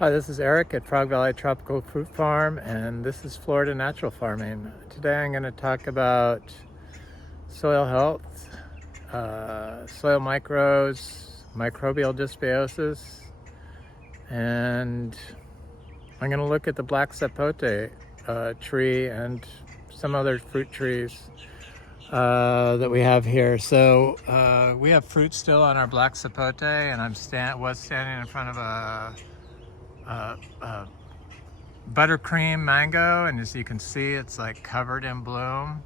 Hi, this is Eric at Frog Valley Tropical Fruit Farm, and this is Florida Natural Farming. Today I'm going to talk about soil health, soil microbes, microbial dysbiosis, and I'm going to look at the black sapote tree and some other fruit trees that we have here. So we have fruit still on our black sapote, and I was standing in front of a buttercream mango, and as you can see, it's like covered in bloom.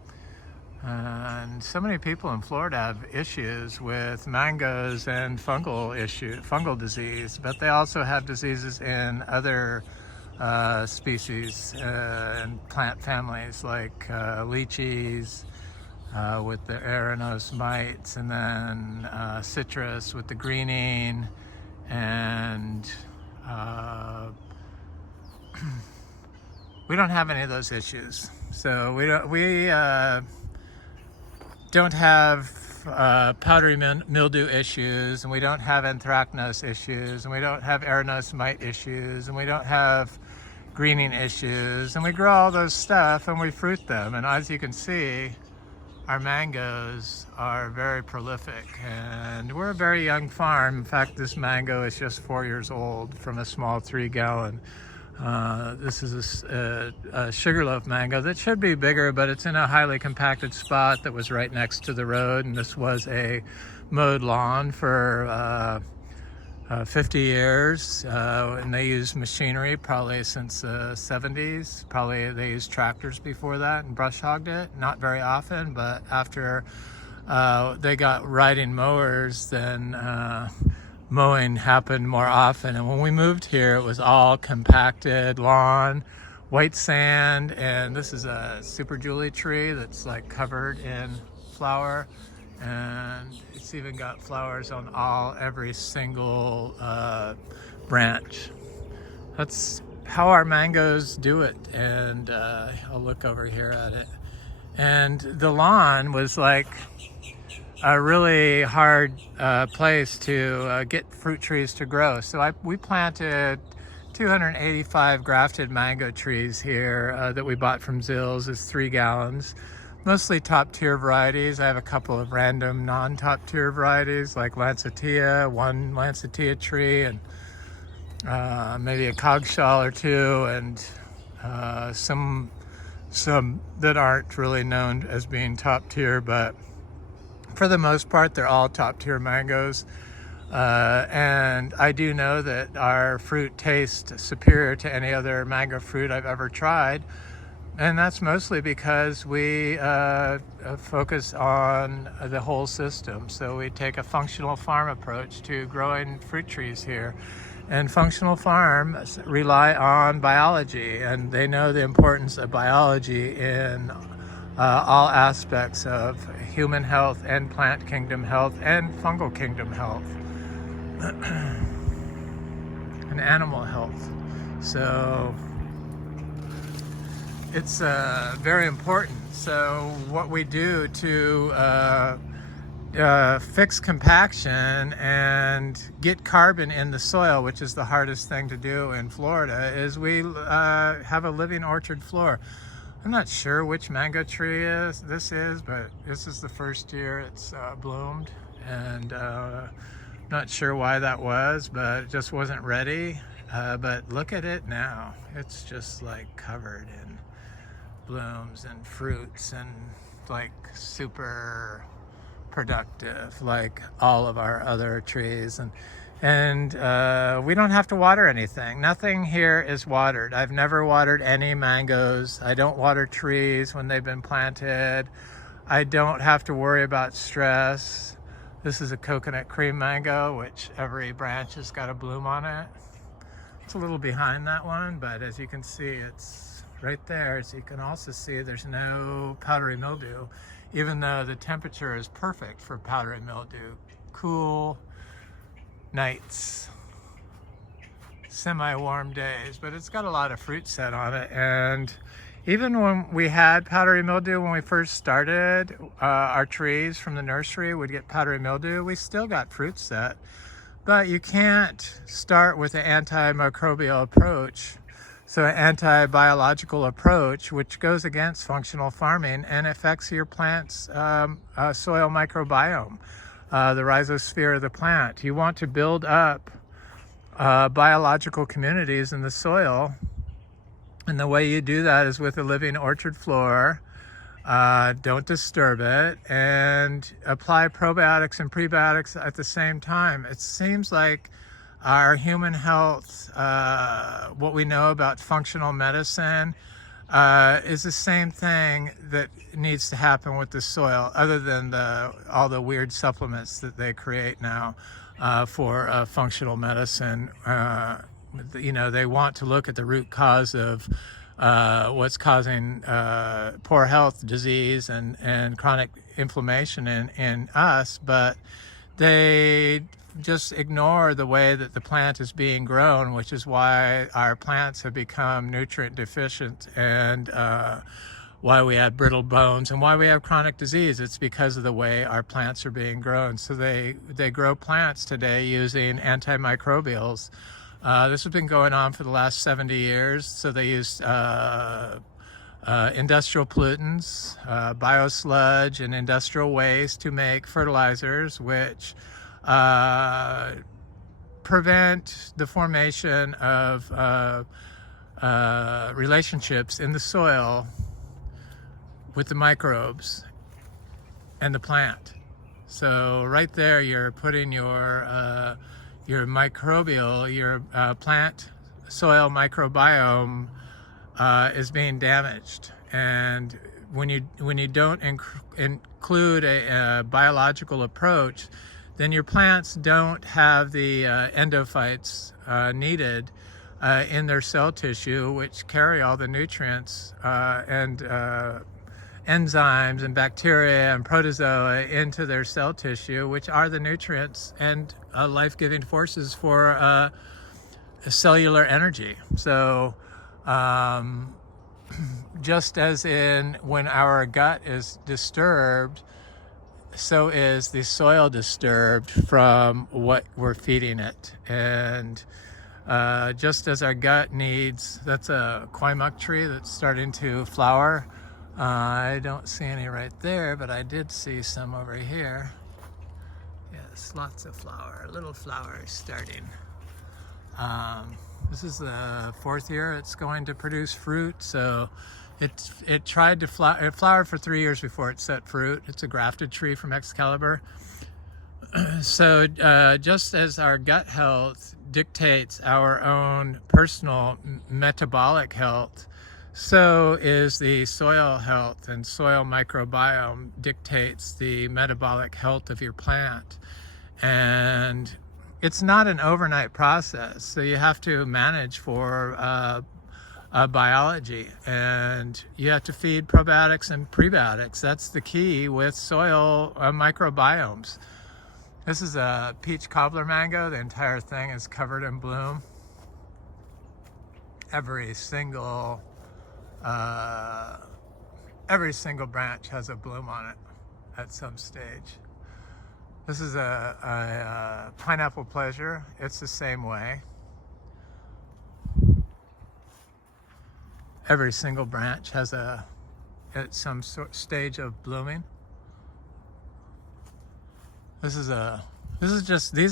And so many people in Florida have issues with mangoes and fungal disease, but they also have diseases in other species and plant families like lychees with the Aranose mites, and then citrus with the greening, and we don't have any of those issues. So we don't have powdery mildew issues, and we don't have anthracnose issues, and we don't have Aranose mite issues, and we don't have greening issues, and we grow all those stuff and we fruit them. And as you can see, our mangoes are very prolific, and we're a very young farm. In fact, this mango is just 4 years old from a small 3-gallon. This is a sugarloaf mango that should be bigger, but it's in a highly compacted spot that was right next to the road, and this was a mowed lawn for 50 years, and they used machinery probably since the 70s. Probably they used tractors before that and brush hogged it, not very often, but after they got riding mowers, then mowing happened more often. And when we moved here, it was all compacted lawn, white sand, and this is a super Julie tree that's like covered in flower, and it's even got flowers on every single branch. That's how our mangoes do it. And I'll look over here at it, and the lawn was like a really hard place to get fruit trees to grow. So we planted 285 grafted mango trees here that we bought from Zills as 3 gallons. Mostly top tier varieties. I have a couple of random non-top tier varieties like Lancettia, one Lancettia tree, and maybe a coggshall or two, and some that aren't really known as being top tier, but for the most part, they're all top tier mangoes. And I do know that our fruit tastes superior to any other mango fruit I've ever tried. And that's mostly because we focus on the whole system. So we take a functional farm approach to growing fruit trees here. And functional farms rely on biology, and they know the importance of biology in all aspects of human health and plant kingdom health and fungal kingdom health and animal health. So it's very important. So what we do to fix compaction and get carbon in the soil, which is the hardest thing to do in Florida, is we have a living orchard floor. I'm not sure which mango tree this is, but this is the first year it's bloomed, and not sure why that was, but it just wasn't ready. But look at it now. It's just like covered in blooms and fruits, and like super productive like all of our other trees. And we don't have to water anything. Nothing here is watered. I've never watered any mangoes. I don't water trees when they've been planted. I don't have to worry about stress. This is a coconut cream mango, which every branch has got a bloom on it. It's a little behind that one, but as you can see, it's right there. So you can also see there's no powdery mildew, even though the temperature is perfect for powdery mildew. Cool nights, semi-warm days, but it's got a lot of fruit set on it. And even when we had powdery mildew, when we first started, our trees from the nursery would get powdery mildew. We still got fruit set, But you can't start with an antimicrobial approach, so an anti-biological approach, which goes against functional farming and affects your plant's soil microbiome, the rhizosphere of the plant. You want to build up biological communities in the soil, and the way you do that is with a living orchard floor. Don't disturb it, and apply probiotics and prebiotics at the same time. It seems like our human health, what we know about functional medicine, is the same thing that needs to happen with the soil, other than all the weird supplements that they create now for functional medicine. They want to look at the root cause of what's causing poor health, disease, and chronic inflammation in us, but they just ignore the way that the plant is being grown, which is why our plants have become nutrient deficient, and why we have brittle bones and why we have chronic disease. It's because of the way our plants are being grown. So they grow plants today using antimicrobials. This has been going on for the last 70 years. So they use industrial pollutants, biosludge, and industrial waste to make fertilizers, which prevent the formation of relationships in the soil with the microbes and the plant. So right there, you're putting your microbial, your plant soil microbiome is being damaged. And when you don't include a biological approach, then your plants don't have the endophytes needed in their cell tissue, which carry all the nutrients and enzymes and bacteria and protozoa into their cell tissue, which are the nutrients and life-giving forces for cellular energy. So just as in when our gut is disturbed, so is the soil disturbed from what we're feeding it. And just as our gut needs, that's a kwaimak tree that's starting to flower. I don't see any right there, but I did see some over here. Yes, lots of little flowers starting. This is the 4th year it's going to produce fruit. So it tried to flower. It flowered for 3 years before it set fruit. It's a grafted tree from Excalibur. So just as our gut health dictates our own personal metabolic health, so is the soil health, and soil microbiome dictates the metabolic health of your plant. And it's not an overnight process, so you have to manage for biology, and you have to feed probiotics and prebiotics. That's the key with soil microbiomes. This is a peach cobbler mango. The entire thing is covered in bloom. Every single branch has a bloom on it at some stage. This is a pineapple pleasure. It's the same way. Every single branch has at some stage of blooming. That's just a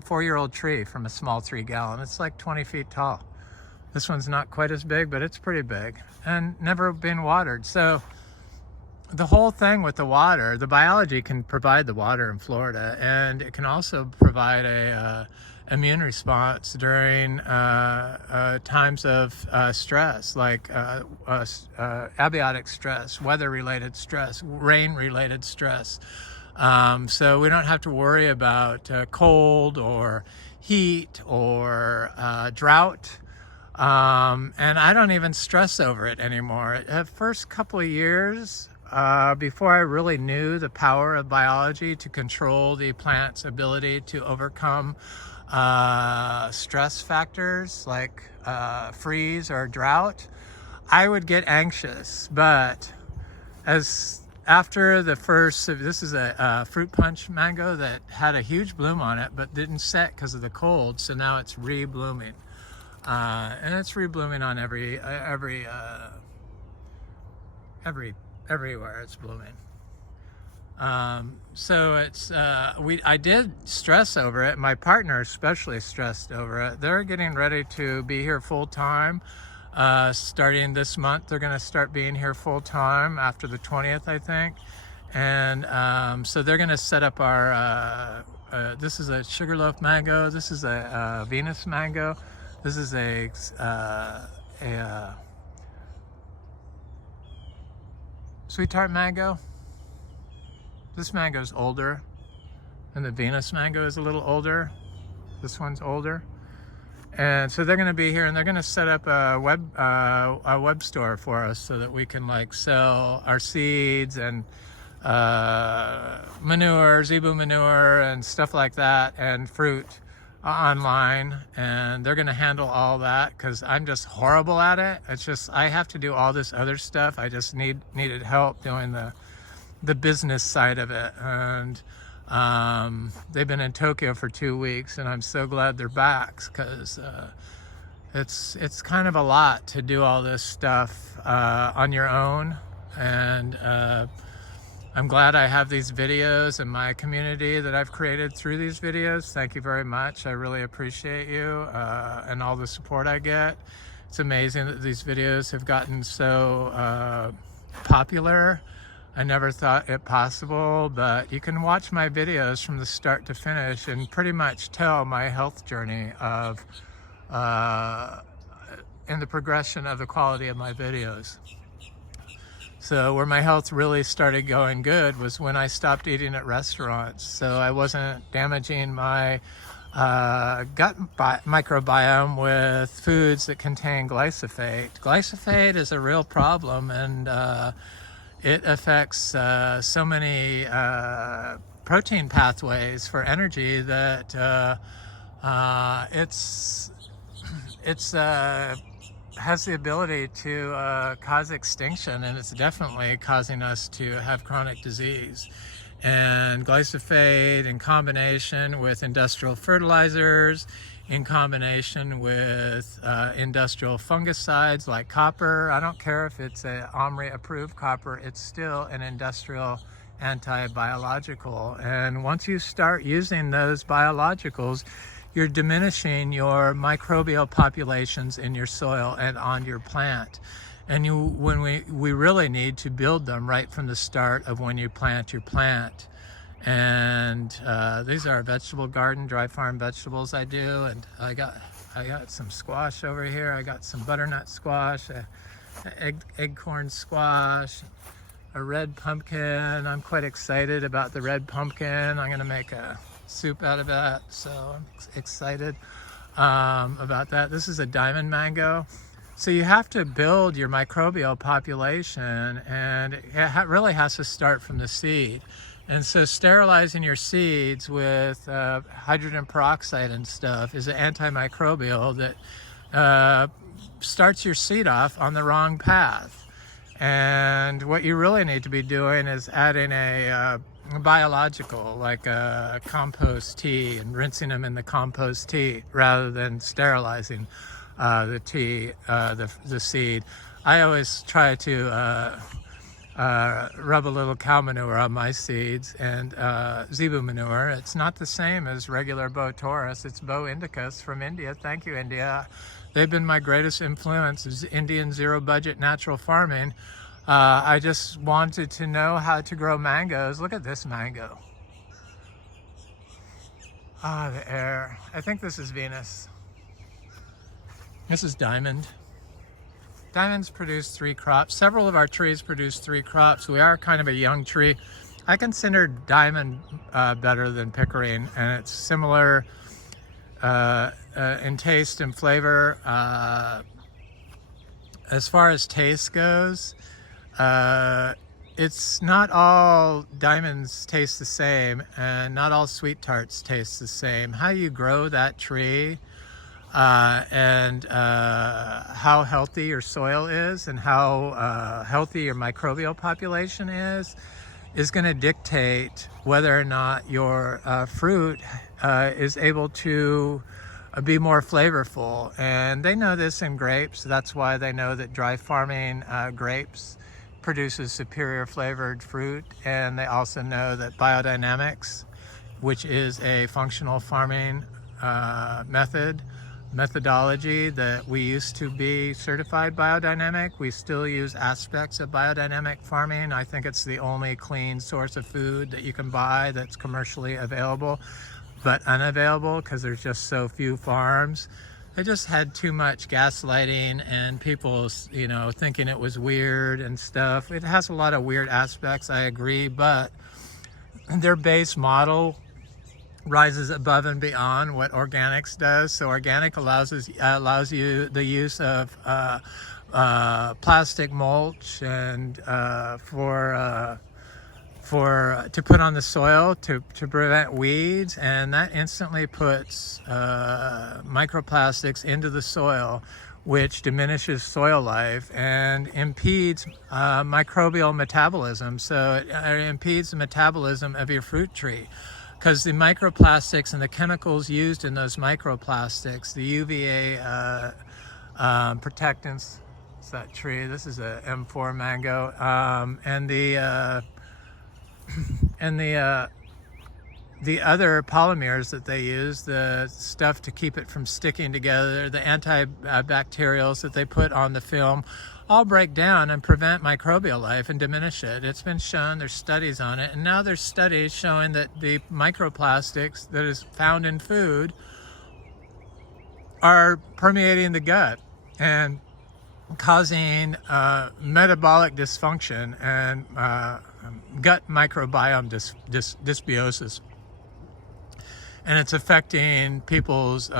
4-year-old tree from a small 3-gallon. It's like 20 feet tall. This one's not quite as big, but it's pretty big and never been watered. So the whole thing with the water, the biology can provide the water in Florida, and it can also provide a immune response during times of stress, like abiotic stress, weather-related stress, rain-related stress. So we don't have to worry about cold or heat or drought. And I don't even stress over it anymore. The first couple of years, before I really knew the power of biology to control the plant's ability to overcome stress factors like freeze or drought, I would get anxious. But as after the first, this is a fruit punch mango that had a huge bloom on it, but didn't set because of the cold. So now it's re-blooming, and it's re-blooming on everywhere it's blooming. So it's, I did stress over it. My partner especially stressed over it. They're getting ready to be here full time. Starting this month, they're going to start being here full time after the 20th, I think. And, so they're going to set up our, this is a sugarloaf mango. This is a Venus mango. This is a sweet tart mango. This mango is older, and the Venus mango is a little older. This one's older. And so they're going to be here, and they're going to set up a web store for us so that we can like sell our seeds and manure, zebu manure, and stuff like that, and fruit online. And they're going to handle all that because I'm just horrible at it. It's just I have to do all this other stuff. I just needed help doing the business side of it. And they've been in Tokyo for 2 weeks, and I'm so glad they're back because it's kind of a lot to do all this stuff on your own. And I'm glad I have these videos and my community that I've created through these videos. Thank you very much. I really appreciate you and all the support I get. It's amazing that these videos have gotten so popular. I never thought it possible, but you can watch my videos from the start to finish and pretty much tell my health journey of in the progression of the quality of my videos. So where my health really started going good was when I stopped eating at restaurants. So I wasn't damaging my gut microbiome with foods that contain glyphosate. Glyphosate is a real problem, and it affects so many protein pathways for energy that it's has the ability to cause extinction, and it's definitely causing us to have chronic disease. And glyphosate, in combination with industrial fertilizers, in combination with industrial fungicides like copper. I don't care if it's a OMRI approved copper, it's still an industrial anti-biological. And once you start using those biologicals, you're diminishing your microbial populations in your soil and on your plant. And when we really need to build them right from the start of when you plant your plant. And these are vegetable garden, dry farm vegetables I do. And I got some squash over here. I got some butternut squash, eggcorn squash, a red pumpkin. I'm quite excited about the red pumpkin. I'm gonna make a soup out of that, so I'm excited about that. This is a diamond mango. So you have to build your microbial population, and it really has to start from the seed. And so sterilizing your seeds with hydrogen peroxide and stuff is an antimicrobial that starts your seed off on the wrong path. And what you really need to be doing is adding a biological, like a compost tea, and rinsing them in the compost tea rather than sterilizing the tea, the seed. I always try to rub a little cow manure on my seeds, and zebu manure. It's not the same as regular Bo Taurus. It's Bo Indicus from India. Thank you, India. They've been my greatest influence. Is Indian zero budget natural farming. I just wanted to know how to grow mangoes. Look at this mango. Ah, the air. I think this is Venus. This is diamond. Diamonds produce 3 crops. Several of our trees produce 3 crops. We are kind of a young tree. I consider diamond better than pickering, and it's similar in taste and flavor. As far as taste goes, it's not all diamonds taste the same, and not all sweet tarts taste the same. How you grow that tree and how healthy your soil is and how healthy your microbial population is going to dictate whether or not your fruit is able to be more flavorful. And they know this in grapes. That's why they know that dry farming grapes produces superior flavored fruit. And they also know that biodynamics, which is a functional farming methodology that we used to be certified biodynamic. We still use aspects of biodynamic farming. I think it's the only clean source of food that you can buy that's commercially available, but unavailable because there's just so few farms. They just had too much gaslighting and people, thinking it was weird and stuff. It has a lot of weird aspects, I agree, but their base model rises above and beyond what organics does. So organic allows you the use of plastic mulch and to put on the soil to prevent weeds, and that instantly puts microplastics into the soil, which diminishes soil life and impedes microbial metabolism. So it impedes the metabolism of your fruit tree, because the microplastics and the chemicals used in those microplastics, the UVA protectants, it's that tree, this is a M4 mango, and the other polymers that they use, the stuff to keep it from sticking together, the antibacterials that they put on the film, all break down and prevent microbial life and diminish it. It's been shown, there's studies on it, and now there's studies showing that the microplastics that is found in food are permeating the gut and causing metabolic dysfunction and gut microbiome dysbiosis. And it's affecting people's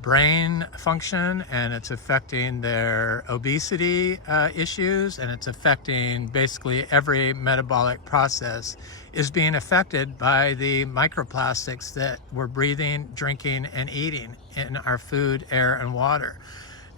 brain function, and it's affecting their obesity issues, and it's affecting basically every metabolic process is being affected by the microplastics that we're breathing, drinking, and eating in our food, air, and water.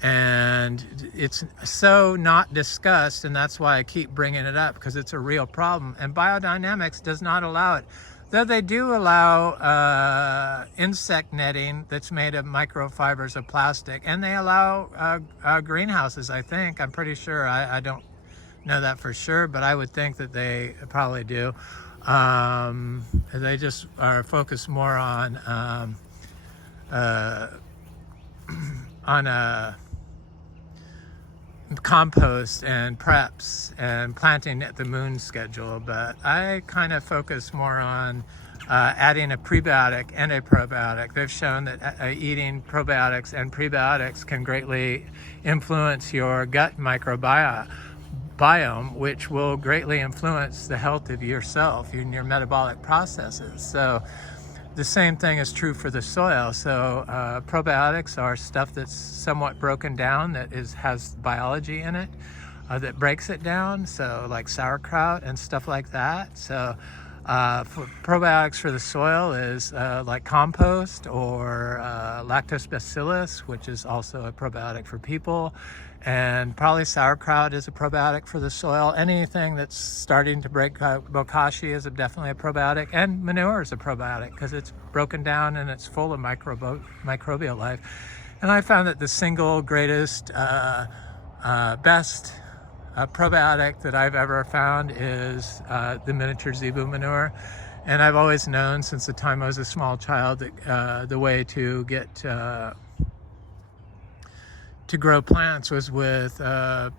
And it's so not discussed, and that's why I keep bringing it up, because it's a real problem. And biodynamics does not allow it. Though they do allow insect netting that's made of microfibers of plastic, and they allow greenhouses, I think. I'm pretty sure. I don't know that for sure, but I would think that they probably do. They just are focused more on compost and preps and planting at the moon schedule, but I kind of focus more on adding a prebiotic and a probiotic. They've shown that eating probiotics and prebiotics can greatly influence your gut microbiome, which will greatly influence the health of yourself and your metabolic processes. So the same thing is true for the soil. So probiotics are stuff that's somewhat broken down, that has biology in it that breaks it down. So like sauerkraut and stuff like that. So for probiotics for the soil is like compost or lactobacillus, which is also a probiotic for people. And probably sauerkraut is a probiotic for the soil. Anything that's starting to break bokashi is definitely a probiotic. And manure is a probiotic because it's broken down and it's full of microbial life. And I found that the single greatest, best probiotic that I've ever found is the miniature zebu manure. And I've always known since the time I was a small child that the way to get to grow plants was with cow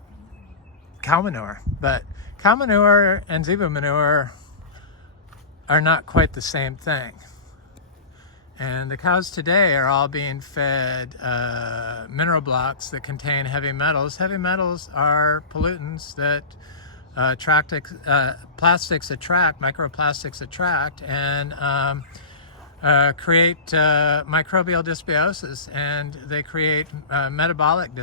manure. But cow manure and zebu manure are not quite the same thing. And the cows today are all being fed mineral blocks that contain heavy metals. Heavy metals are pollutants that plastics attract, microplastics attract, and create microbial dysbiosis, and they create microbiome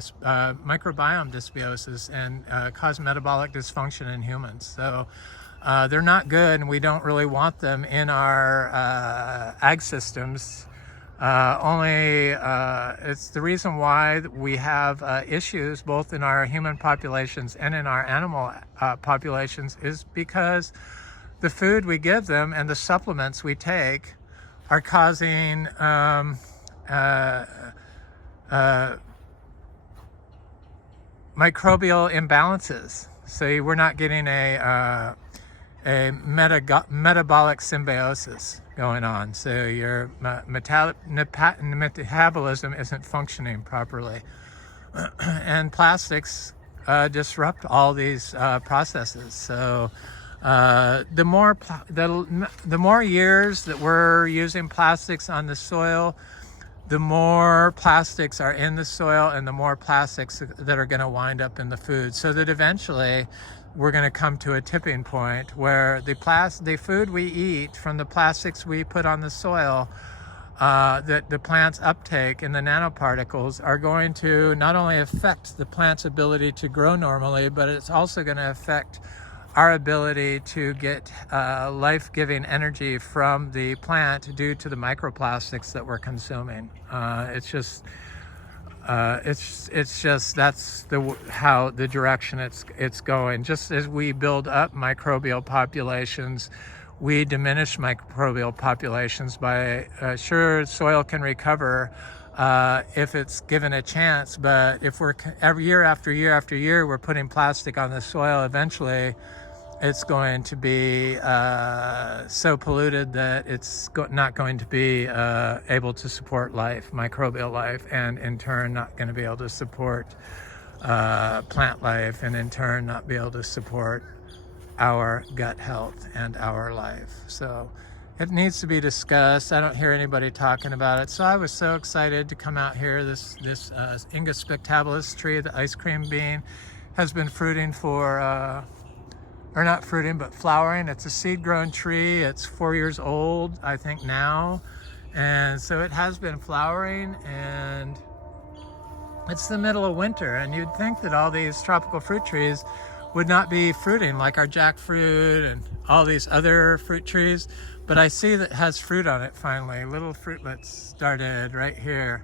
dysbiosis and cause metabolic dysfunction in humans. So they're not good, and we don't really want them in our ag systems It's the reason why we have issues both in our human populations and in our animal populations is because the food we give them and the supplements we take are causing microbial imbalances. So we're not getting a metabolic symbiosis going on. So your metabolism isn't functioning properly. And plastics disrupt all these processes. So the more years that we're using plastics on the soil, the more plastics are in the soil and the more plastics that are going to wind up in the food, so that eventually we're going to come to a tipping point where the food we eat from the plastics we put on the soil, that the plant's uptake in the nanoparticles are going to not only affect the plant's ability to grow normally, but it's also going to affect our ability to get life-giving energy from the plant due to the microplastics that we're consuming. It's just that's how the direction it's going. Just as we build up microbial populations, we diminish microbial populations by sure, soil can recover if it's given a chance, but if we're every year after year after year we're putting plastic on the soil, eventually it's going to be so polluted that it's not going to be able to support life, microbial life, and in turn not going to be able to support plant life, and in turn not be able to support our gut health and our life. So it needs to be discussed. I don't hear anybody talking about it. So I was so excited to come out here. This Ingus spectabilis tree, the ice cream bean, has been fruiting for or not fruiting, but flowering. It's a seed-grown tree. It's 4 years old, I think now. And so it has been flowering, and it's the middle of winter. And you'd think that all these tropical fruit trees would not be fruiting, like our jackfruit and all these other fruit trees. But I see that it has fruit on it finally. Little fruitlets started right here,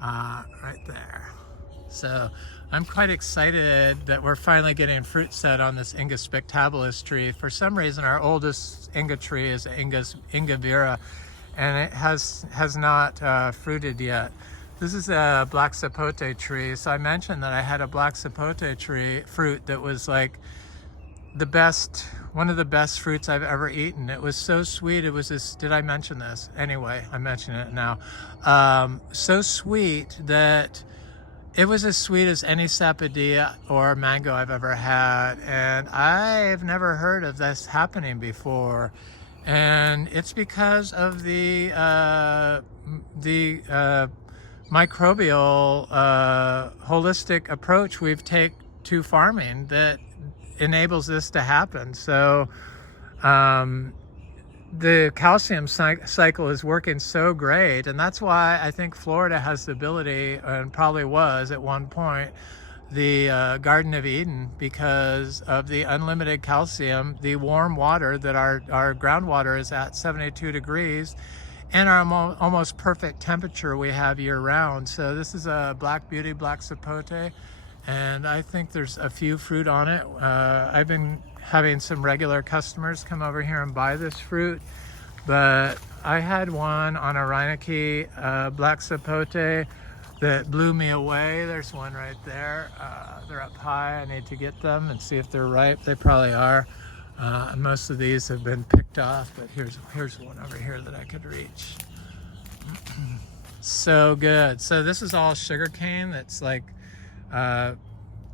right there. So I'm quite excited that we're finally getting fruit set on this Ingus spectabilis tree. For some reason, our oldest Inga tree is Inga vera, and it has not fruited yet. This is a black sapote tree. So I mentioned that I had a black sapote tree fruit that was like one of the best fruits I've ever eaten. It was so sweet. It was this, did I mention this? Anyway, I mention it now. So sweet that it was as sweet as any sapodilla or mango I've ever had, and I've never heard of this happening before. And it's because of the microbial holistic approach we've taken to farming that enables this to happen. So the calcium cycle is working so great, and that's why I think Florida has the ability, and probably was at one point, the Garden of Eden, because of the unlimited calcium, the warm water that our groundwater is at 72 degrees, and our almost perfect temperature we have year-round. So this is a Black Beauty Black Sapote, and I think there's a few fruit on it. I've been having some regular customers come over here and buy this fruit, but I had one on a Reineke Black Sapote that blew me away. There's one right there. They're up high. I need to get them and see if they're ripe. They probably are. Most of these have been picked off, but here's one over here that I could reach. So good. So this is all sugar cane that's like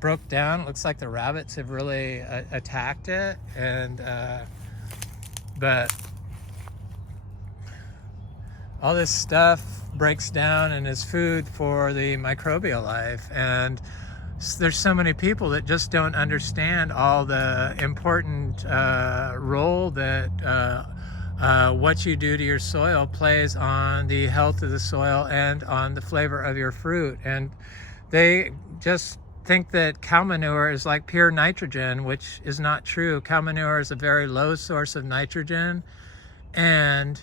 broke down. It looks like the rabbits have really attacked it, and but all this stuff breaks down and is food for the microbial life. And there's so many people that just don't understand all the important role that what you do to your soil plays on the health of the soil and on the flavor of your fruit. And they just think that cow manure is like pure nitrogen, which is not true. Cow manure is a very low source of nitrogen, and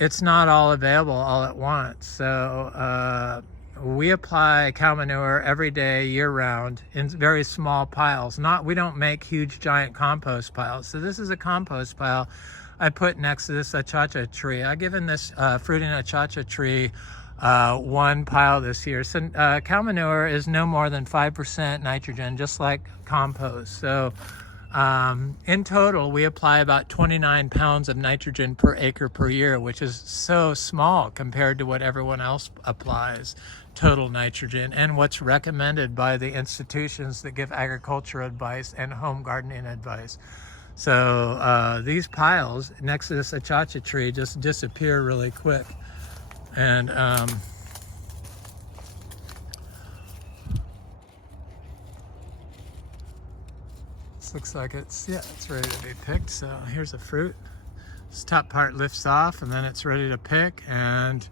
it's not all available all at once. So we apply cow manure every day, year round, in very small piles. We don't make huge giant compost piles. So this is a compost pile I put next to this achacha tree. I've given this fruiting achacha tree one pile this year. So cow manure is no more than 5% nitrogen, just like compost. So in total, we apply about 29 pounds of nitrogen per acre per year, which is so small compared to what everyone else applies, total nitrogen, and what's recommended by the institutions that give agriculture advice and home gardening advice. So these piles next to this achacha tree just disappear really quick. And this looks like it's ready to be picked. So here's the fruit. This top part lifts off and then it's ready to pick. And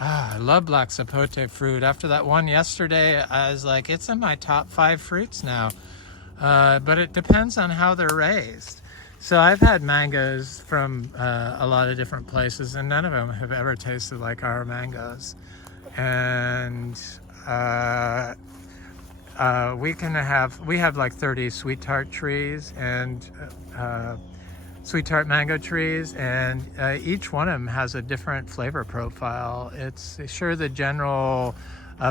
I love black sapote fruit. After that one yesterday, I was like, it's in my top 5 fruits now. But it depends on how they're raised. So I've had mangoes from a lot of different places, and none of them have ever tasted like our mangoes. And we have like 30 sweet tart trees and sweet tart mango trees, and each one of them has a different flavor profile. It's sure the general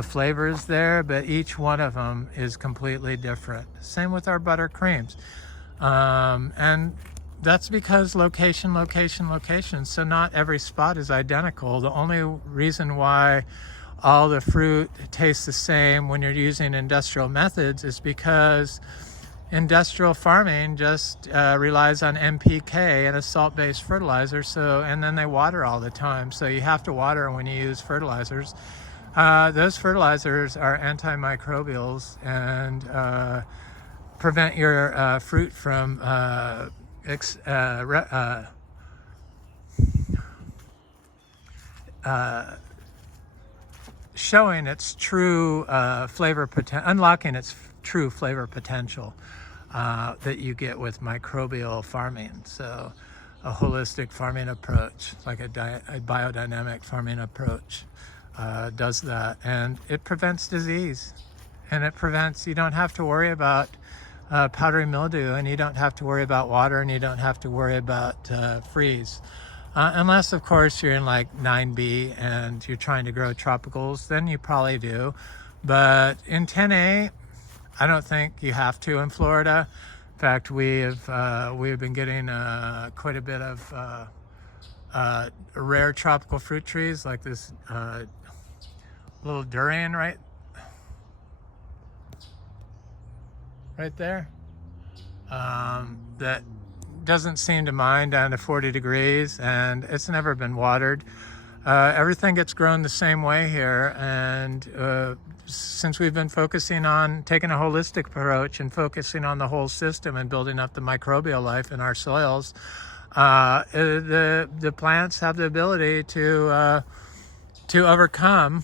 flavors there, but each one of them is completely different. Same with our buttercreams. And that's because location. So not every spot is identical. The only reason why all the fruit tastes the same when you're using industrial methods is because industrial farming just relies on NPK and a salt-based fertilizer. And then they water all the time. So you have to water when you use fertilizers. Those fertilizers are antimicrobials and prevent your fruit from showing its true flavor potential, unlocking its true flavor potential that you get with microbial farming. So a holistic farming approach, like a biodynamic farming approach, does that, and it prevents disease, and you don't have to worry about powdery mildew, and you don't have to worry about water, and you don't have to worry about freeze. Unless, of course, you're in like 9B and you're trying to grow tropicals, then you probably do. But in 10A, I don't think you have to in Florida. In fact, we have been getting quite a bit of rare tropical fruit trees, like this little durian right there, that doesn't seem to mind down to 40 degrees, and it's never been watered. Everything gets grown the same way here, and since we've been focusing on taking a holistic approach and focusing on the whole system and building up the microbial life in our soils, the plants have the ability to overcome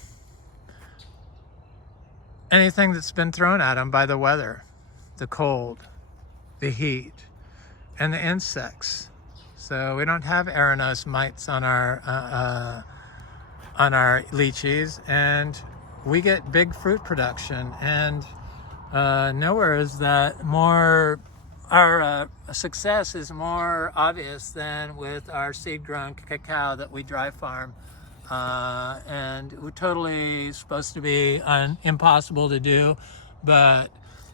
anything that's been thrown at them by the weather, the cold, the heat, and the insects. So we don't have Aranos mites on our lychees, and we get big fruit production. And nowhere is that more. Our success is more obvious than with our seed-grown cacao that we dry farm, and we're totally supposed to be impossible to do, but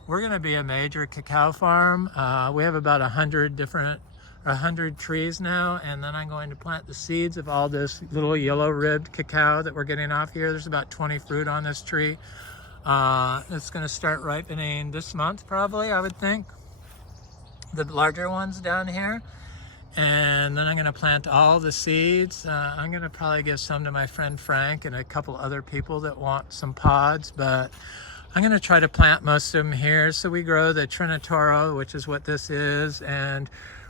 we're going to be a major cacao farm. We have about 100 trees now, and then I'm going to plant the seeds of all this little yellow-ribbed cacao that we're getting off here. There's about 20 fruit on this tree. It's going to start ripening this month, probably, I would think. The larger ones down here. And then I'm going to plant all the seeds. I'm going to probably give some to my friend Frank and a couple other people that want some pods, but I'm going to try to plant most of them here. So we grow the Trinitoro, which is what this is, and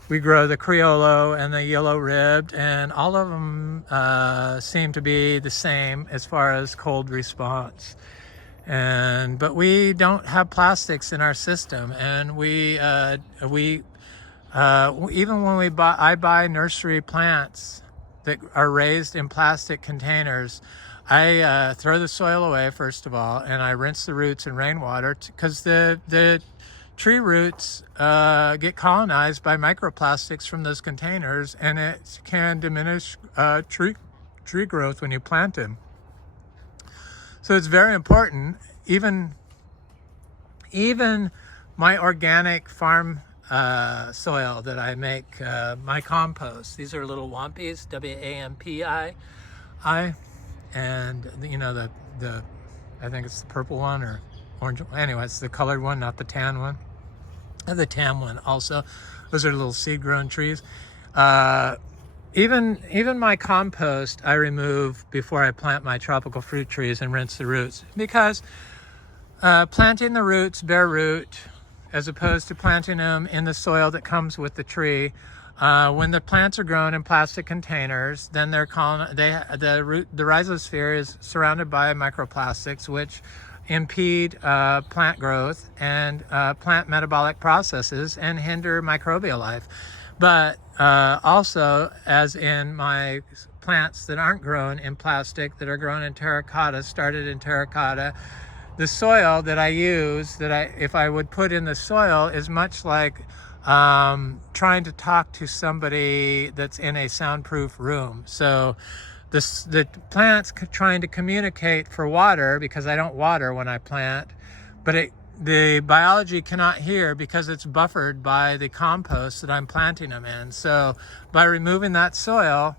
we grow the Criollo and the yellow ribbed, and all of them seem to be the same as far as cold response. But we don't have plastics in our system, and we Even when I buy nursery plants that are raised in plastic containers, I throw the soil away first of all, and I rinse the roots in rainwater because the tree roots get colonized by microplastics from those containers, and it can diminish tree growth when you plant them. So it's very important. Even my organic farm soil that I make, my compost. These are little wampies, WAMPI, and you know the I think it's the purple one or orange. Anyway, it's the colored one, not the tan one. And the tan one also. Those are little seed-grown trees. Even my compost I remove before I plant my tropical fruit trees and rinse the roots, because planting the roots bare root as opposed to planting them in the soil that comes with the tree. When the plants are grown in plastic containers, then the rhizosphere is surrounded by microplastics, which impede plant growth and plant metabolic processes and hinder microbial life. But also, as in my plants that aren't grown in plastic, that are grown in terracotta, started in terracotta, the soil that I use, if I would put in the soil, is much like trying to talk to somebody that's in a soundproof room. So the plant's trying to communicate for water, because I don't water when I plant, but the biology cannot hear because it's buffered by the compost that I'm planting them in. So by removing that soil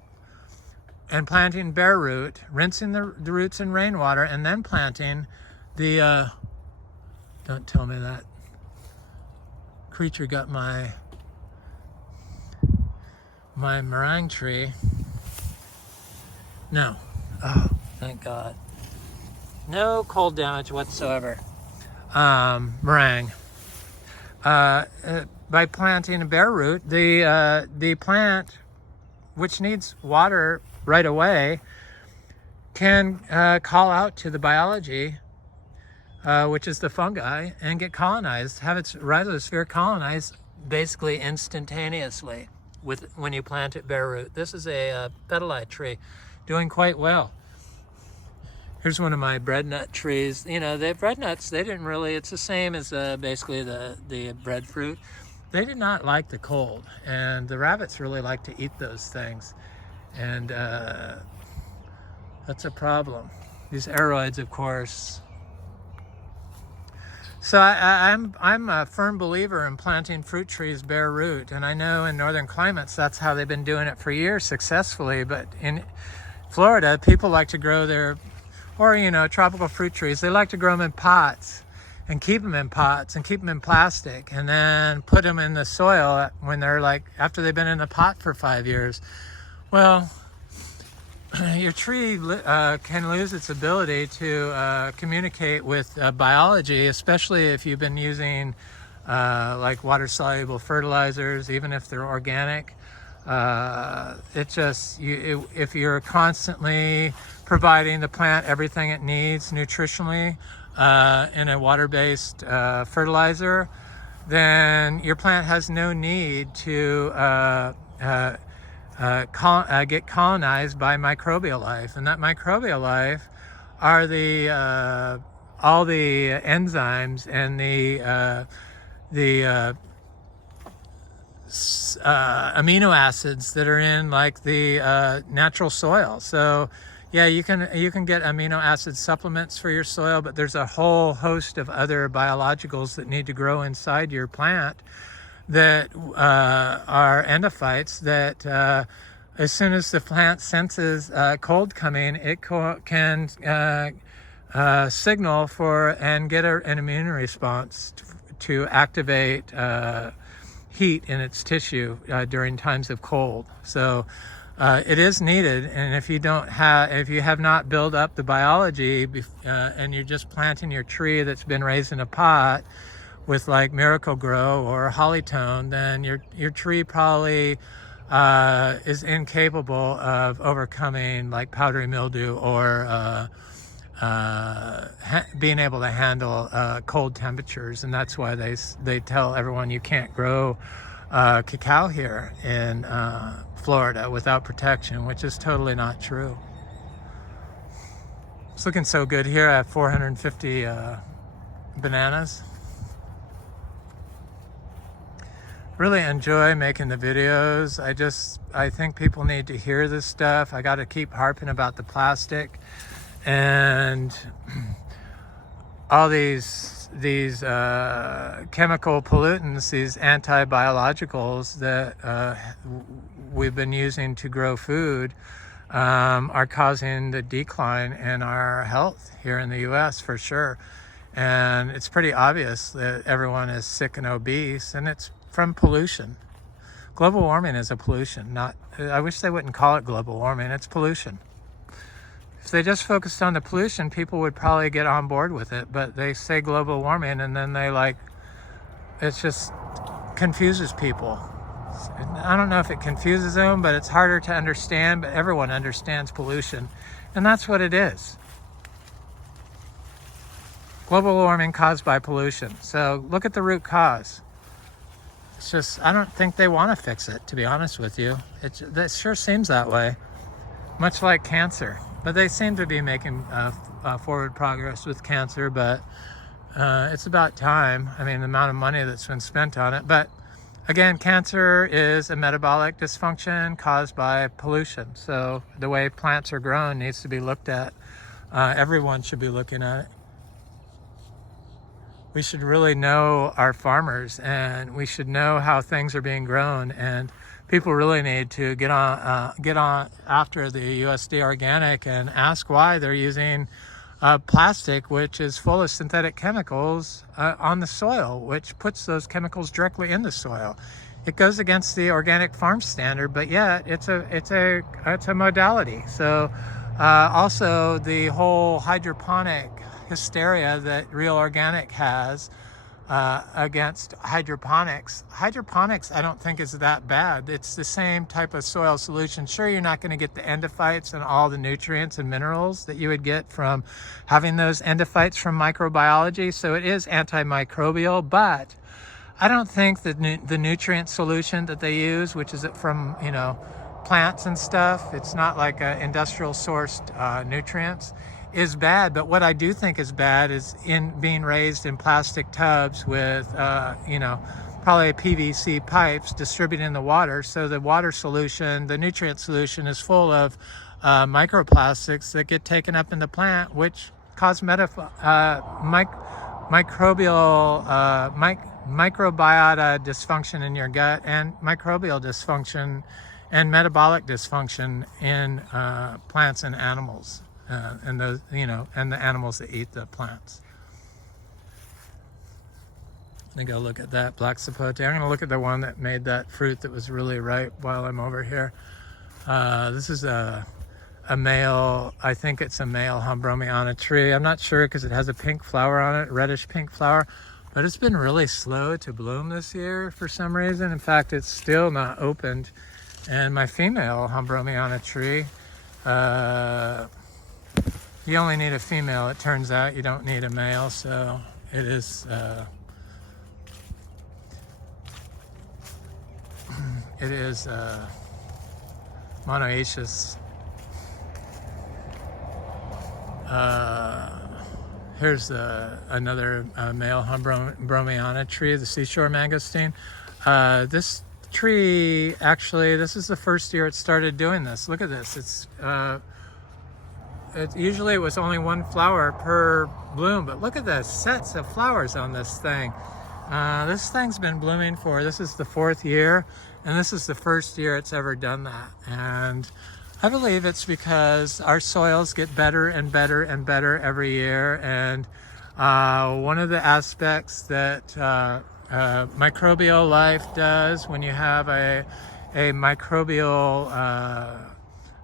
and planting bare root, rinsing the roots in rainwater, and then planting the don't tell me that creature got my meringue tree. No. Oh, thank God. No cold damage whatsoever. Meringue. By planting a bare root, the plant, which needs water right away, can call out to the biology, which is the fungi, and get colonized, have its rhizosphere colonized basically instantaneously when you plant it bare root. This is a petalite tree, doing quite well. Here's one of my breadnut trees. You know, the breadnuts, they didn't really, it's the same as basically the breadfruit. They did not like the cold, and the rabbits really like to eat those things. And that's a problem. These aroids, of course. So I'm a firm believer in planting fruit trees bare root, and I know in northern climates that's how they've been doing it for years successfully. But in Florida, people like to grow their, or you know, tropical fruit trees. They like to grow them in pots and keep them in pots and keep them in plastic, and then put them in the soil when they're like after they've been in the pot for 5 years. Well, your tree can lose its ability to communicate with biology, especially if you've been using like water-soluble fertilizers, even if they're organic. If you're constantly providing the plant everything it needs nutritionally in a water-based fertilizer, then your plant has no need to get colonized by microbial life, and that microbial life are all the enzymes and the amino acids that are in like the natural soil. So yeah, you can get amino acid supplements for your soil, but there's a whole host of other biologicals that need to grow inside your plant that are endophytes that as soon as the plant senses cold coming, it can signal for and get an immune response to activate heat in its tissue during times of cold. So it is needed, and if you have not built up the biology and you're just planting your tree that's been raised in a pot with like Miracle-Gro or Hollytone, then your tree probably is incapable of overcoming like powdery mildew or being able to handle cold temperatures. And that's why they tell everyone you can't grow cacao here in Florida without protection, which is totally not true. It's looking so good here. I have 450 bananas. Really enjoy making the videos. I think people need to hear this stuff. I got to keep harping about the plastic and all these chemical pollutants, these anti-biologicals that we've been using to grow food are causing the decline in our health here in the US for sure. And it's pretty obvious that everyone is sick and obese, and it's from pollution. Global warming is a pollution, I wish they wouldn't call it global warming, it's pollution. If they just focused on the pollution, people would probably get on board with it, but they say global warming and then it just confuses people. I don't know if it confuses them, but it's harder to understand, but everyone understands pollution, and that's what it is. Global warming caused by pollution. So look at the root cause. It's just, I don't think they want to fix it, to be honest with you. It sure seems that way, much like cancer. But they seem to be making forward progress with cancer, but it's about time. I mean, the amount of money that's been spent on it. But again, cancer is a metabolic dysfunction caused by pollution. So the way plants are grown needs to be looked at. Everyone should be looking at it. We should really know our farmers, and we should know how things are being grown, and people really need to get on after the USD organic and ask why they're using plastic, which is full of synthetic chemicals on the soil, which puts those chemicals directly in the soil. It goes against the organic farm standard, but yet it's a modality. So also the whole hydroponic hysteria that Real Organic has against hydroponics. Hydroponics, I don't think is that bad. It's the same type of soil solution. Sure, you're not going to get the endophytes and all the nutrients and minerals that you would get from having those endophytes from microbiology. So it is antimicrobial, but I don't think that the nutrient solution that they use, which is from, plants and stuff, it's not like industrial sourced nutrients, is bad. But what I do think is bad is in being raised in plastic tubs with probably PVC pipes distributed in the water. So the water solution, the nutrient solution, is full of microplastics that get taken up in the plant, which cause microbiota dysfunction in your gut, and microbial dysfunction and metabolic dysfunction in plants and animals. And those, and the animals that eat the plants. Let me go look at that black sapote. I'm going to look at the one that made that fruit that was really ripe while I'm over here. This is a male, I think it's a male Hambromiana tree. I'm not sure because it has a pink flower on it, reddish pink flower, but it's been really slow to bloom this year for some reason. In fact, it's still not opened. And my female Hambromiana tree, you only need a female, it turns out. You don't need a male, so it is monoecious. Here's another male Hambromiana tree, the seashore mangosteen. This tree, actually, this is the first year it started doing this. Look at this. Usually it was only one flower per bloom, but look at the sets of flowers on this thing. This thing's been blooming this is the 4th year, and this is the first year it's ever done that. And I believe it's because our soils get better and better and better every year. And one of the aspects that microbial life does when you have a microbial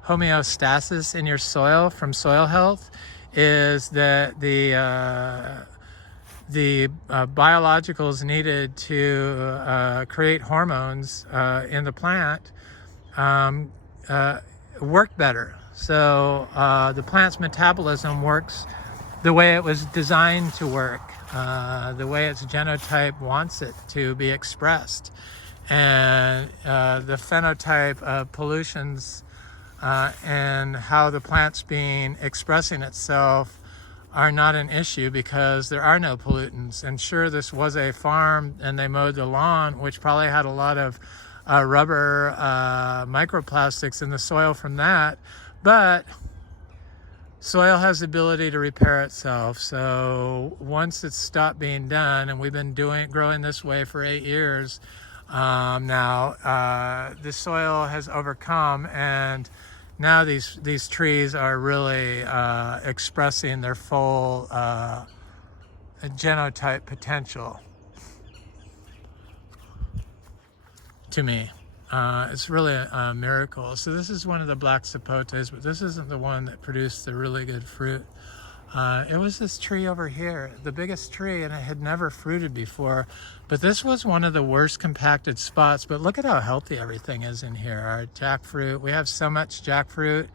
homeostasis in your soil from soil health is that the biologicals needed to create hormones in the plant work better. So the plant's metabolism works the way it was designed to work, the way its genotype wants it to be expressed. and the phenotype of pollutions and how the plant's expressing itself are not an issue because there are no pollutants. And sure, this was a farm and they mowed the lawn, which probably had a lot of rubber microplastics in the soil from that, but soil has the ability to repair itself. So once it's stopped being done, and we've been growing this way for 8 years now, the soil has overcome, and now these trees are really expressing their full genotype potential to me. It's really a miracle. So this is one of the black sapotes, but this isn't the one that produced the really good fruit. It was this tree over here, the biggest tree, and it had never fruited before. But this was one of the worst compacted spots. But look at how healthy everything is in here. Our jackfruit, we have so much jackfruit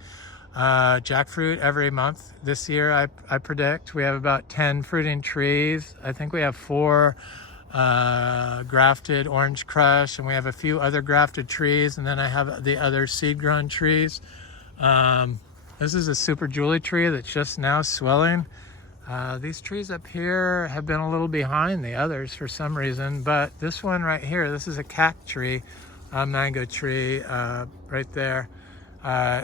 every month this year, I predict. We have about 10 fruiting trees. I think we have 4 grafted orange crush, and we have a few other grafted trees, and then I have the other seed grown trees. This is a super Julie tree that's just now swelling. These trees up here have been a little behind the others for some reason, but this one right here, this is a cac tree, a mango tree right there,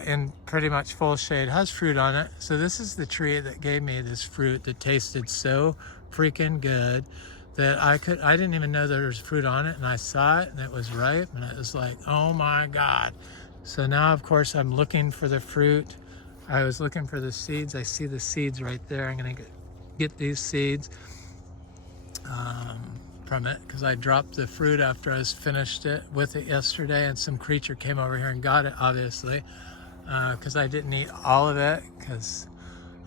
in pretty much full shade, has fruit on it. So this is the tree that gave me this fruit that tasted so freaking good that I didn't even know there was fruit on it, and I saw it and it was ripe, and it was like, oh my God. So now of course I'm looking for the fruit. I was looking for the seeds. I see the seeds right there. I'm gonna get these seeds from it because I dropped the fruit after I finished it with it yesterday, and some creature came over here and got it, obviously, because I didn't eat all of it because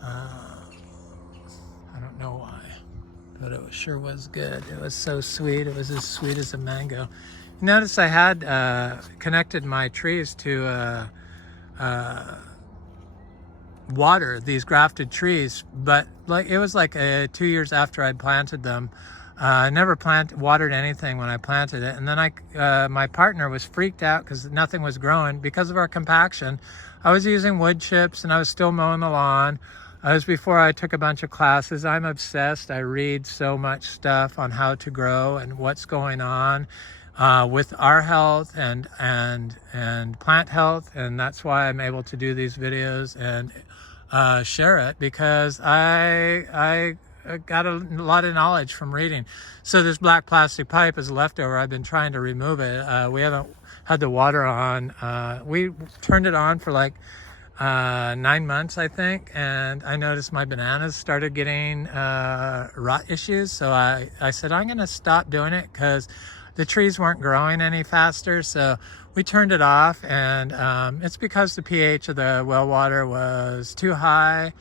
I don't know why, but it sure was good. It was so sweet. It was as sweet as a mango. Notice I had connected my trees to water these grafted trees, but like it was like 2 years after I'd planted them. I never watered anything when I planted it, and then my partner was freaked out because nothing was growing because of our compaction. I was using wood chips and I was still mowing the lawn. It was before I took a bunch of classes. I'm obsessed. I read so much stuff on how to grow and what's going on with our health and plant health, and that's why I'm able to do these videos and share it, because I got a lot of knowledge from reading. So this black plastic pipe is a leftover. I've been trying to remove it. We haven't had the water on. We turned it on for like 9 months, I think, and I noticed my bananas started getting rot issues. So I said I'm going to stop doing it because the trees weren't growing any faster. So we turned it off, and it's because the pH of the well water was too high,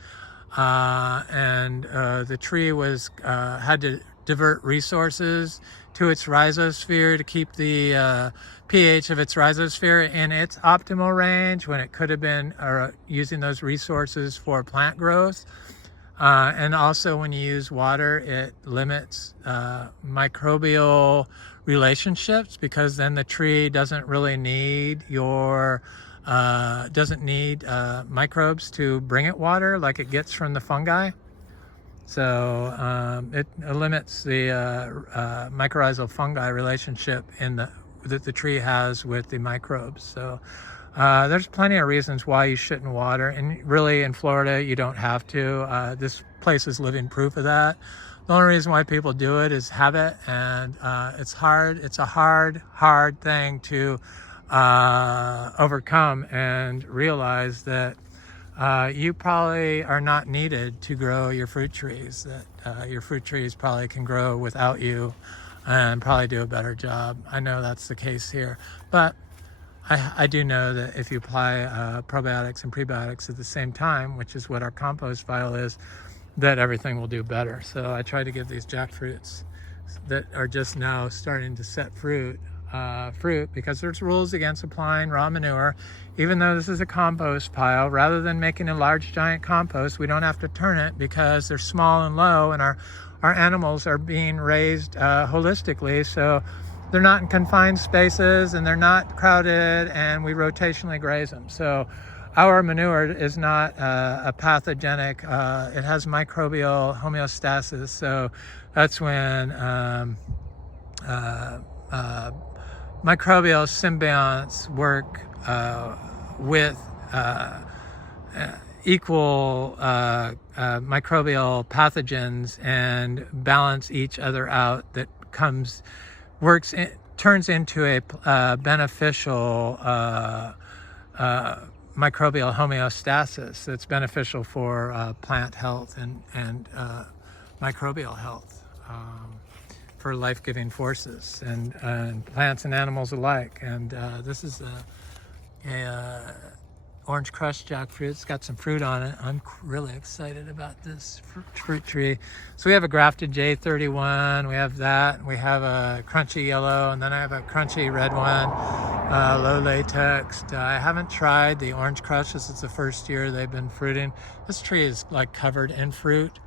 and the tree had to divert resources to its rhizosphere to keep the pH of its rhizosphere in its optimal range when it could have been using those resources for plant growth. And also when you use water, it limits microbial relationships, because then the tree doesn't really need microbes to bring it water like it gets from the fungi. So it limits the mycorrhizal fungi relationship that the tree has with the microbes. So there's plenty of reasons why you shouldn't water, and really in Florida you don't have to. This place is living proof of that. The only reason why people do it is habit, and it's hard. It's a hard thing to overcome and realize that you probably are not needed to grow your fruit trees, that your fruit trees probably can grow without you and probably do a better job. I know that's the case here, but I do know that if you apply probiotics and prebiotics at the same time, which is what our compost file is, that everything will do better. So I try to give these jackfruits that are just now starting to set fruit, because there's rules against applying raw manure. Even though this is a compost pile, rather than making a large giant compost, we don't have to turn it because they're small and low, and our animals are being raised holistically. So they're not in confined spaces and they're not crowded, and we rotationally graze them. So our manure is not a pathogenic. It has microbial homeostasis. So that's when microbial symbionts work with equal microbial pathogens and balance each other out. That turns into a beneficial microbial homeostasis that's beneficial for plant health and microbial health, for life-giving forces, and plants and animals alike. And this is a orange crushed jackfruit. It's got some fruit on it. I'm really excited about this fruit tree. So we have a grafted J31. We have that. We have a crunchy yellow, and then I have a crunchy red one, low latex. I haven't tried the orange crush. This is the first year they've been fruiting. This tree is like covered in fruit.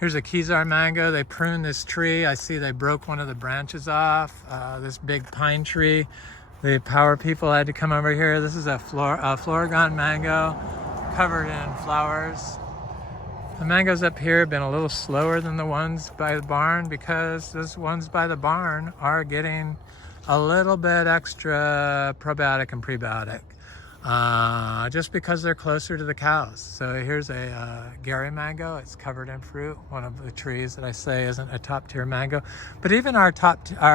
Here's a Kezar mango. They pruned this tree. I see they broke one of the branches off. This big pine tree. The power people had to come over here. This is a Floragon mango covered in flowers. The mangoes up here have been a little slower than the ones by the barn because those ones by the barn are getting a little bit extra probiotic and prebiotic, just because they're closer to the cows. So here's a Gary mango. It's covered in fruit. One of the trees that I say isn't a top tier mango, but even our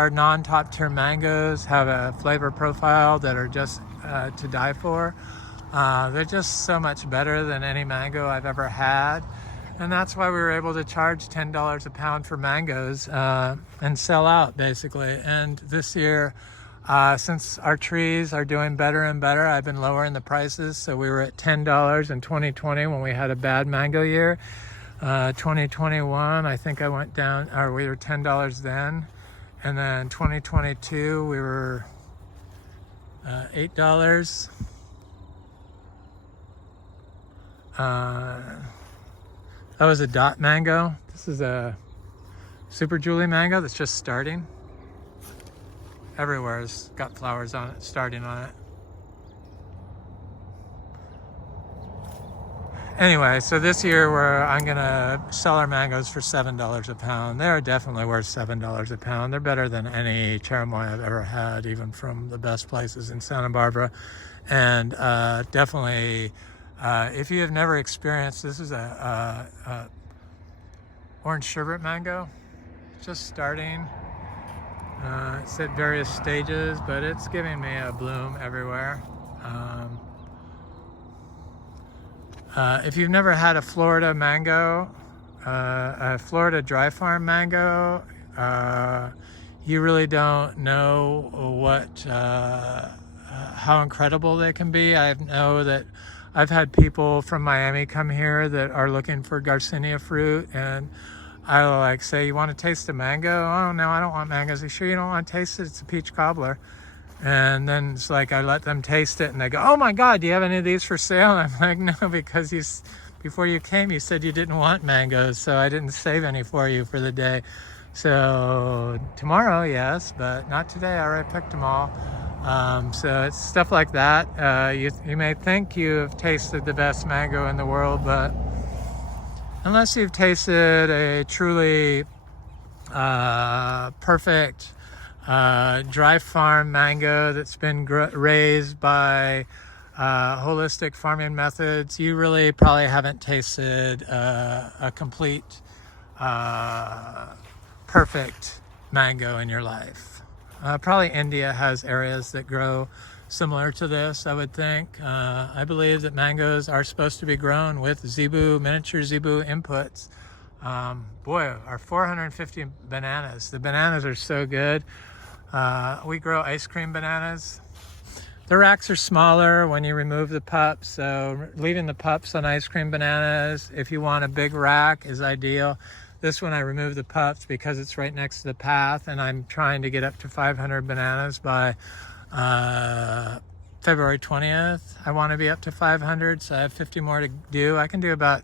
non-top tier mangoes have a flavor profile that are just to die for. They're just so much better than any mango I've ever had. And that's why we were able to charge $10 a pound for mangoes and sell out basically. And this year, since our trees are doing better and better, I've been lowering the prices. So we were at $10 in 2020 when we had a bad mango year. 2021, I think I went down, or we were $10 then. And then 2022, we were $8. That was a dot mango. This is a Super Julie mango that's just starting. Everywhere's got flowers on it, starting on it. Anyway, so this year I'm gonna sell our mangoes for $7 a pound. They're definitely worth $7 a pound. They're better than any cherimoy I've ever had, even from the best places in Santa Barbara. And definitely, if you have never experienced, this is a orange sherbet mango, just starting. It's at various stages, but it's giving me a bloom everywhere. If you've never had a Florida mango, a Florida dry farm mango, you really don't know how incredible they can be. I know that I've had people from Miami come here that are looking for Garcinia fruit, and I like say, "You want to taste a mango?" "Oh no, I don't want mangoes." "You sure you don't want to taste it? It's a peach cobbler." And then it's like I let them taste it, and they go, "Oh my God, do you have any of these for sale?" And I'm like, "No, because before you came, you said you didn't want mangoes, so I didn't save any for you for the day. So tomorrow, yes, but not today. I already picked them all." So it's stuff like that. You may think you've tasted the best mango in the world, but unless you've tasted a truly perfect dry farm mango that's been raised by holistic farming methods, you really probably haven't tasted a complete perfect mango in your life. Probably India has areas that grow similar to this, I would think. I believe that mangoes are supposed to be grown with miniature zebu inputs. Boy, our 450 bananas. The bananas are so good. We grow ice cream bananas. The racks are smaller when you remove the pups, so leaving the pups on ice cream bananas, if you want a big rack, is ideal. This one I removed the pups because it's right next to the path, and I'm trying to get up to 500 bananas by February 20th. I want to be up to 500, so I have 50 more to do. I can do about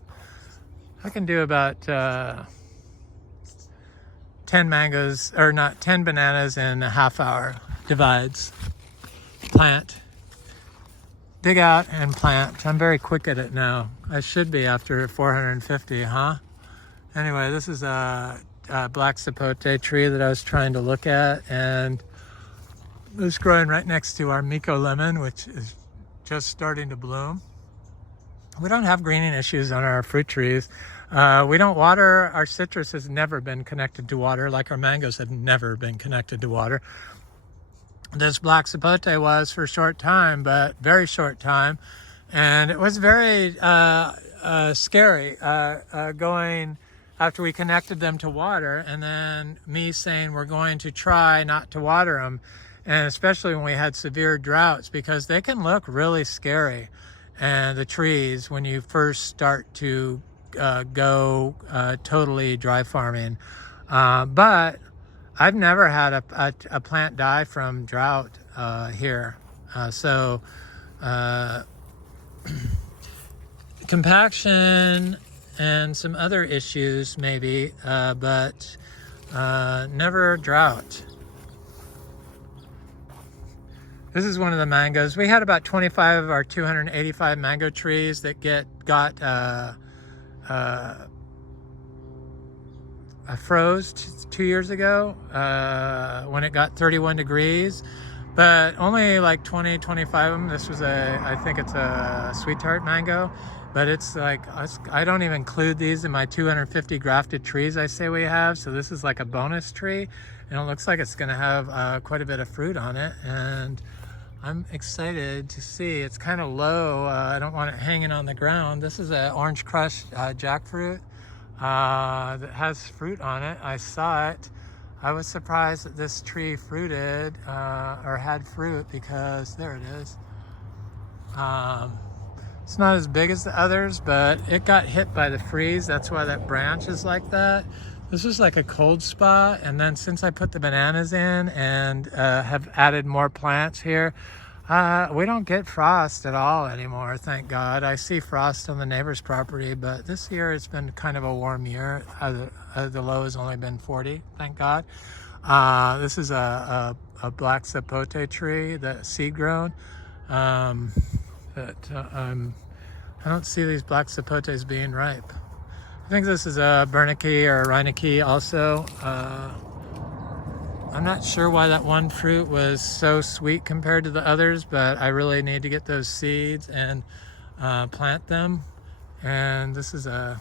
10 mangoes, or not, 10 bananas in a half hour. Divides. Plant. Dig out and plant. I'm very quick at it now. I should be after 450, huh? Anyway, this is a black sapote tree that I was trying to look at, and it was growing right next to our Miko lemon, which is just starting to bloom. We don't have greening issues on our fruit trees. We don't water. Our citrus has never been connected to water, like our mangoes have never been connected to water. This black sapote was for a short time, but very short time. And it was very scary going after we connected them to water, and then me saying we're going to try not to water them, and especially when we had severe droughts, because they can look really scary. And the trees, when you first start to go totally dry farming. But I've never had a plant die from drought here. Compaction and some other issues maybe, but never drought. This is one of the mangoes. We had about 25 of our 285 mango trees that got froze 2 years ago when it got 31 degrees, but only like 25 of them. This was I think it's a sweet tart mango, but it's like, I don't even include these in my 250 grafted trees I say we have, so this is like a bonus tree, and it looks like it's gonna have quite a bit of fruit on it, and I'm excited to see. It's kind of low. I don't want it hanging on the ground. This is an orange crush jackfruit that has fruit on it. I saw it. I was surprised that this tree fruited or had fruit, because there it is. It's not as big as the others, but it got hit by the freeze. That's why that branch is like that. This is like a cold spot, and then since I put the bananas in and have added more plants here, we don't get frost at all anymore, thank God. I see frost on the neighbor's property, but this year it's been kind of a warm year. The low has only been 40, thank God. This is a black sapote tree, that seed grown. I don't see these black sapotes being ripe. I think this is a Bernicke or a Reinecke also. I'm not sure why that one fruit was so sweet compared to the others, but I really need to get those seeds and plant them. And this is a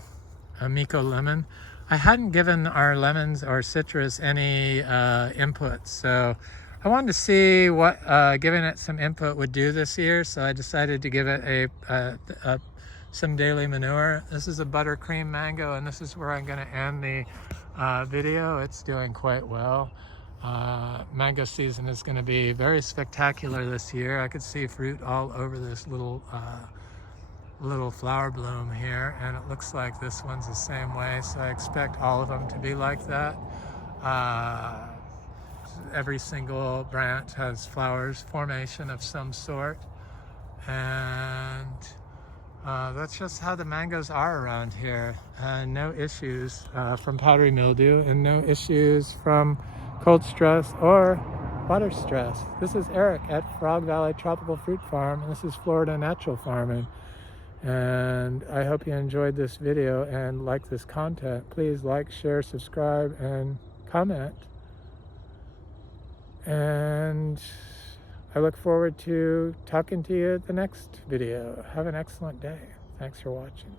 Miko lemon. I hadn't given our lemons or citrus any input, so I wanted to see what giving it some input would do this year, so I decided to give it some daily manure. This is a buttercream mango, and this is where I'm going to end the video. It's doing quite well. Mango season is going to be very spectacular this year. I could see fruit all over this little flower bloom here, and it looks like this one's the same way, so I expect all of them to be like that. Every single branch has flowers formation of some sort, and that's just how the mangoes are around here. No issues from powdery mildew, and no issues from cold stress or water stress. This is Eric at Frog Valley Tropical Fruit Farm, and this is Florida Natural Farming. And I hope you enjoyed this video and like this content. Please like, share, subscribe, and comment. And I look forward to talking to you at the next video. Have an excellent day. Thanks for watching.